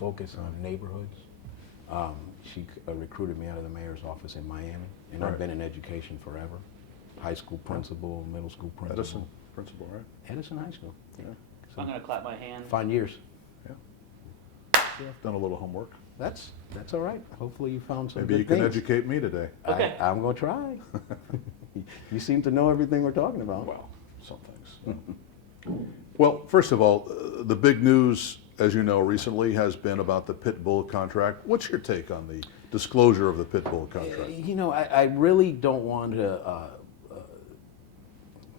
focus on neighborhoods. She recruited me out of the mayor's office in Miami, and I've been in education forever. High school principal, middle school principal. Edison principal, right? Edison High School. Yeah. I'm going to clap my hands. 5 years. Yeah, I've done a little homework. That's all right. Hopefully you found some Maybe you good can things. educate me today. Okay. I'm going to try. You seem to know everything we're talking about. Well, some things. Well, first of all, the big news, as you know, recently has been about the Pitbull contract. What's your take on the disclosure of the Pitbull contract? You know, I really don't want to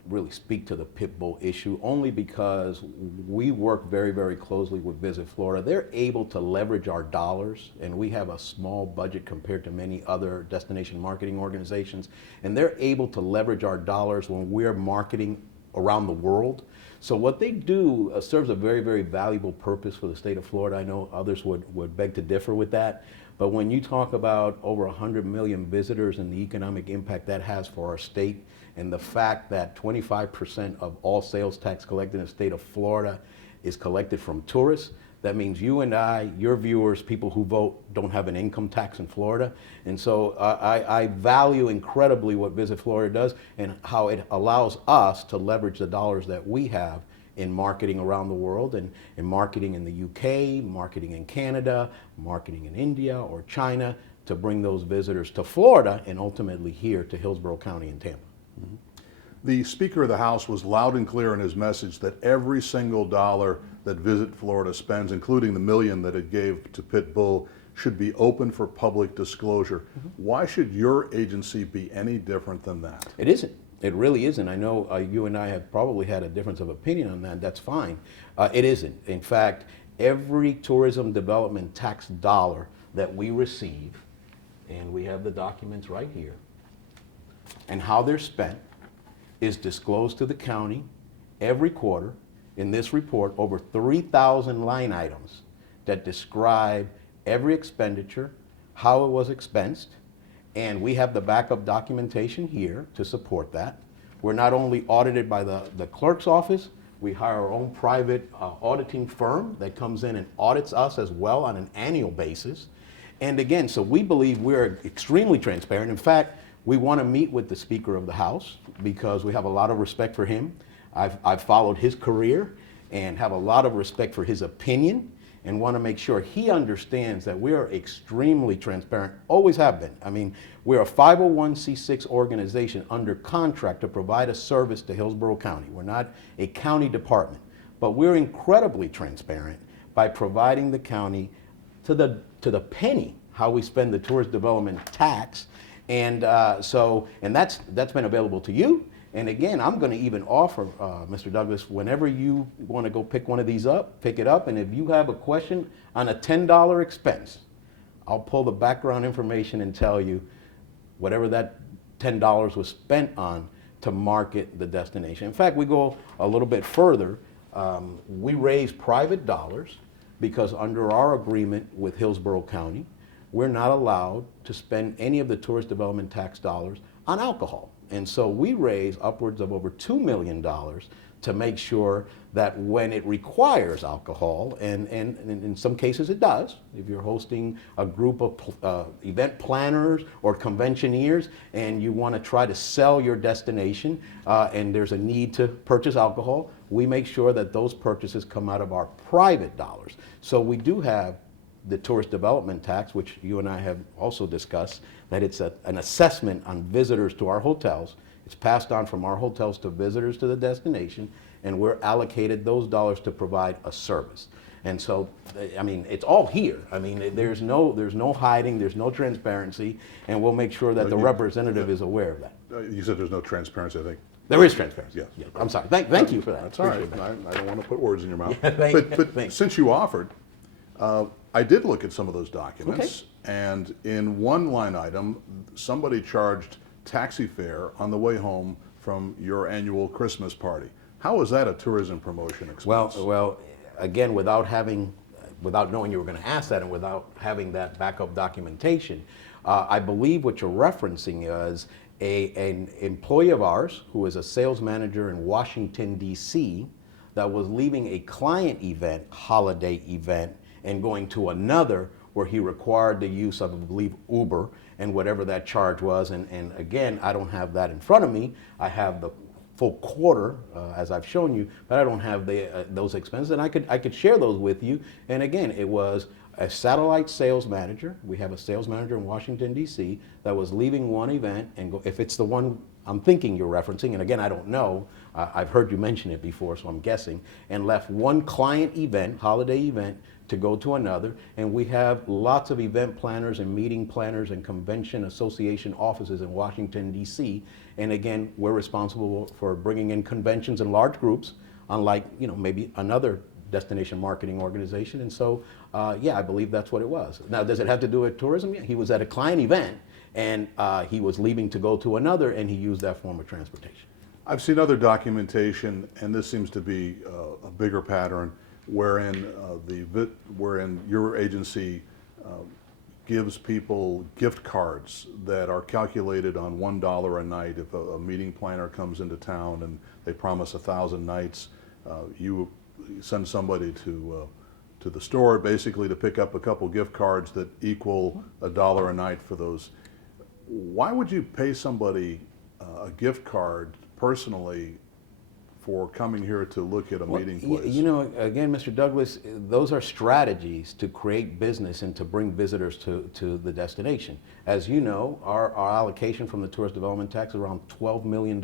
really speak to the Pitbull issue, only because we work very, very closely with Visit Florida. They're able to leverage our dollars, and we have a small budget compared to many other destination marketing organizations, and they're able to leverage our dollars when we're marketing around the world. So what they do serves a very, very valuable purpose for the state of Florida. I know others would beg to differ with that. But when you talk about over 100 million visitors and the economic impact that has for our state, and the fact that 25% of all sales tax collected in the state of Florida is collected from tourists, that means you and I, your viewers, people who vote, don't have an income tax in Florida. And so I value incredibly what Visit Florida does and how it allows us to leverage the dollars that we have in marketing around the world, and in marketing in the UK, marketing in Canada, marketing in India or China, to bring those visitors to Florida and ultimately here to Hillsborough County and Tampa. Mm-hmm. The Speaker of the House was loud and clear in his message that every single dollar that Visit Florida spends, including the $1 million that it gave to Pitbull, should be open for public disclosure. Mm-hmm. Why should your agency be any different than that? It isn't. It really isn't. I know you and I have probably had a difference of opinion on that. That's fine. It isn't. In fact, every tourism development tax dollar that we receive, and we have the documents right here, and how they're spent, is disclosed to the county every quarter. In this report, over 3,000 line items that describe every expenditure, how it was expensed, and we have the backup documentation here to support that. We're not only audited by the clerk's office, we hire our own private auditing firm that comes in and audits us as well on an annual basis. And again, so we believe we're extremely transparent. In fact, we want to meet with the Speaker of the House because we have a lot of respect for him. I've followed his career and have a lot of respect for his opinion, and want to make sure he understands that we are extremely transparent, always have been. I mean, we're a 501c6 organization under contract to provide a service to Hillsborough County. We're not a county department, but we're incredibly transparent by providing the county to the penny how we spend the tourist development tax. And and that's been available to you. And again, I'm going to even offer, Mr. Douglas, whenever you want to go pick one of these up, pick it up. And if you have a question on a $10 expense, I'll pull the background information and tell you whatever that $10 was spent on to market the destination. In fact, we go a little bit further. We raise private dollars because under our agreement with Hillsborough County, we're not allowed to spend any of the tourist development tax dollars on alcohol. And so we raise upwards of over $2 million to make sure that when it requires alcohol, and in some cases it does, if you're hosting a group of event planners or conventioneers and you want to try to sell your destination and there's a need to purchase alcohol, we make sure that those purchases come out of our private dollars. So we do have the tourist development tax, which you and I have also discussed, that it's an assessment on visitors to our hotels. It's passed on from our hotels to visitors to the destination, and we're allocated those dollars to provide a service. And so, I mean, it's all here. I mean, there's no hiding, there's no transparency, and we'll make sure that the representative is aware of that. You said there's no transparency, I think. There is transparency. Yes. Yeah. I'm sorry. Thank you for that. That's all right. I don't want to put words in your mouth. Yeah, but since you offered, I did look at some of those documents, and in one line item, somebody charged taxi fare on the way home from your annual Christmas party. How is that a tourism promotion expense? Well, again, without knowing you were going to ask that and without having that backup documentation, I believe what you're referencing is an employee of ours who is a sales manager in Washington, D.C., that was leaving a client event, holiday event, and going to another where he required the use of, I believe, Uber and whatever that charge was. And again, I don't have that in front of me. I have the full quarter, as I've shown you, but I don't have those expenses. And I could share those with you. And again, it was a satellite sales manager. We have a sales manager in Washington, D.C. that was leaving one event and go, if it's the one I'm thinking you're referencing, and again, I don't know, I've heard you mention it before, so I'm guessing, and left one client event, holiday event, to go to another. And we have lots of event planners and meeting planners and convention association offices in Washington, D.C. And again, we're responsible for bringing in conventions in large groups, unlike, maybe another destination marketing organization. And so, yeah, I believe that's what it was. Now, does it have to do with tourism? Yeah, he was at a client event, and he was leaving to go to another, and he used that form of transportation. I've seen other documentation, and this seems to be a bigger pattern, wherein your agency gives people gift cards that are calculated on $1 a night. If a meeting planner comes into town and they promise 1,000 nights, you send somebody to the store basically to pick up a couple gift cards that equal $1 a night for those. Why would you pay somebody a gift card personally for coming here to look at a meeting place? Again, Mr. Douglas, those are strategies to create business and to bring visitors to the destination. As you know, our allocation from the tourist development tax is around $12 million.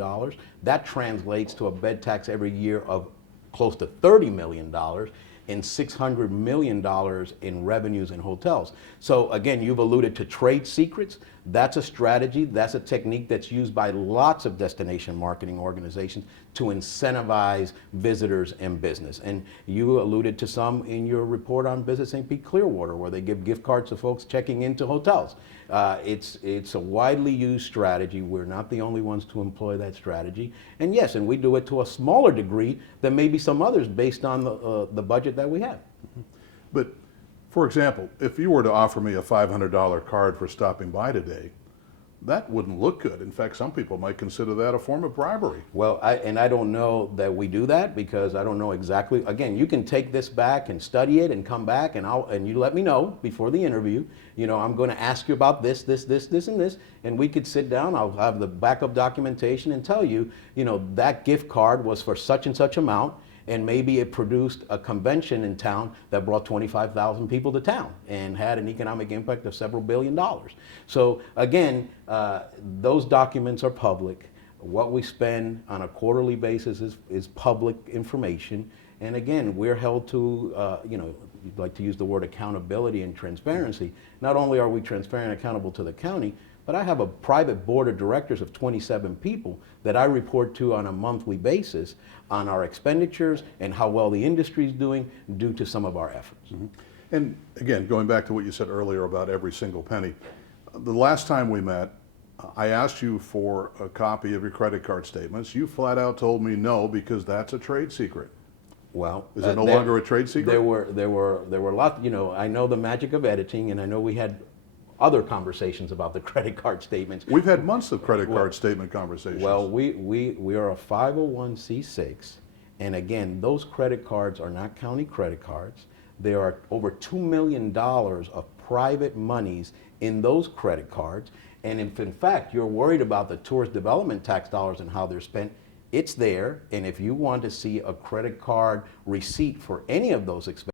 That translates to a bed tax every year of close to $30 million and $600 million in revenues in hotels. So again, you've alluded to trade secrets. That's a strategy, that's a technique that's used by lots of destination marketing organizations to incentivize visitors and business. And you alluded to some in your report on Visit St. Pete Clearwater, where they give gift cards to folks checking into hotels. It's a widely used strategy. We're not the only ones to employ that strategy. And yes, and we do it to a smaller degree than maybe some others based on the budget that we have. But for example, if you were to offer me a $500 card for stopping by today, that wouldn't look good. In fact, some people might consider that a form of bribery. Well, I don't know that we do that, because I don't know exactly. Again, you can take this back and study it and come back, and you let me know before the interview. I'm going to ask you about this, and this, and we could sit down. I'll have the backup documentation and tell you, that gift card was for such and such amount. And maybe it produced a convention in town that brought 25,000 people to town and had an economic impact of several $1 billion. So again, those documents are public. What we spend on a quarterly basis is public information. And again, we're held to, you'd like to use the word accountability and transparency. Not only are we transparent and accountable to the county, but I have a private board of directors of 27 people that I report to on a monthly basis on our expenditures and how well the industry is doing due to some of our efforts. Mm-hmm. And again, going back to what you said earlier about every single penny, the last time we met, I asked you for a copy of your credit card statements. You flat out told me no, because that's a trade secret. Well, is it no longer a trade secret? There were lots. I know the magic of editing, and I know we had other conversations about the credit card statements. We've had months of credit card statement conversations. Well, we are a 501c6, and again, those credit cards are not county credit cards. There are over $2 million of private monies in those credit cards, and if in fact you're worried about the tourist development tax dollars and how they're spent, it's there. And if you want to see a credit card receipt for any of those expenses,